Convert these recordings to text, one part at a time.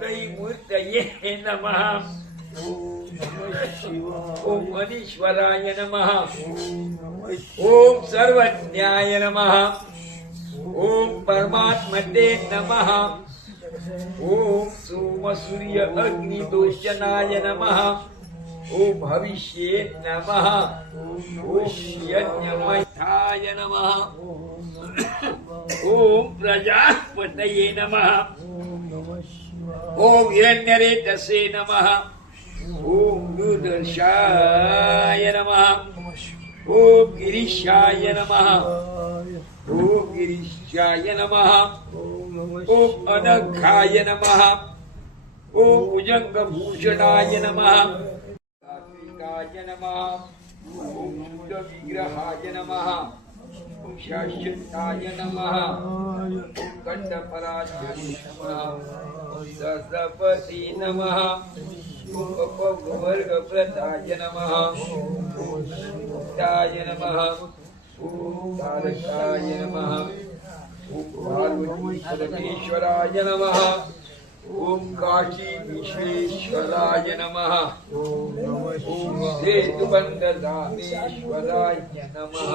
त्रयीमूर्तये नमः। ओम अनीश्वराय नमः। ओम सर्वज्ञाय नमः। ओम परमात्मते नमः। ओम सोम सूर्य अग्नि दोषनाय नमः। ओम भविष्ये नमः। ओम यज्ञमयाय नमः। ओम प्रजापतये नमः। ओम हिरण्यरेतसे नमः। ओम दुर्दर्शाय नमः। ओम गिरीशाय नमः। ओम गिरीशाय नमः। ओम अनघाय नमः। ओम भुजंगभूषणाय नमः। सात्विकाय नमः। ओम शुद्धविग्रहाय नमः। ओम शाश्वताय नमः। ओम कंठपराजय नमः। ओम सहस्रपति नमः। ओम अपवर्गप्रदाय नमः। ओम मुक्ताय नमः। ओम तारकाय नमः। ओम पार्वती परमेश्वराय नमः। ओम काशी विश्वेश्वराय नमः। ओम सेतुबंधरामेश्वराय नमः।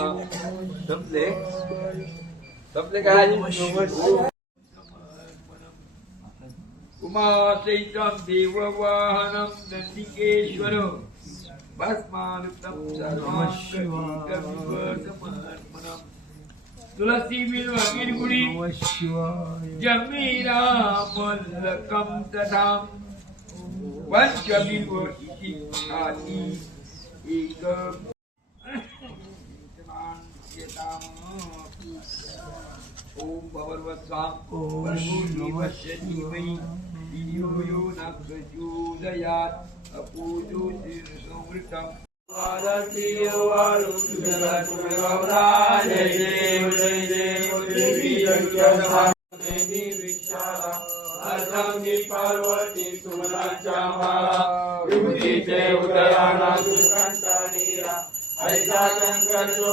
सबले काय उमासहितं देववाहनं नन्दिकेश्वर भस्मानुतं सर्वांगीकविवर्धमानम् तुलसी बिल्व गिरगुड़ी जमीरा मल्लकम तथा पंच बिल्व इति आदि एक ओम भवरवस्वाम भूर्भुवस्वधीमहि धियो यो न प्रचोदयात् अपूजो संवृतम् भारतीय वाळू जगत प्रभुराज जय देव देवी देवी विचारा अर्धंगी पार्वती सुमनाच्या माळा विभूतीचे उदयाना सुकंठानीरा ऐसा कंकर जो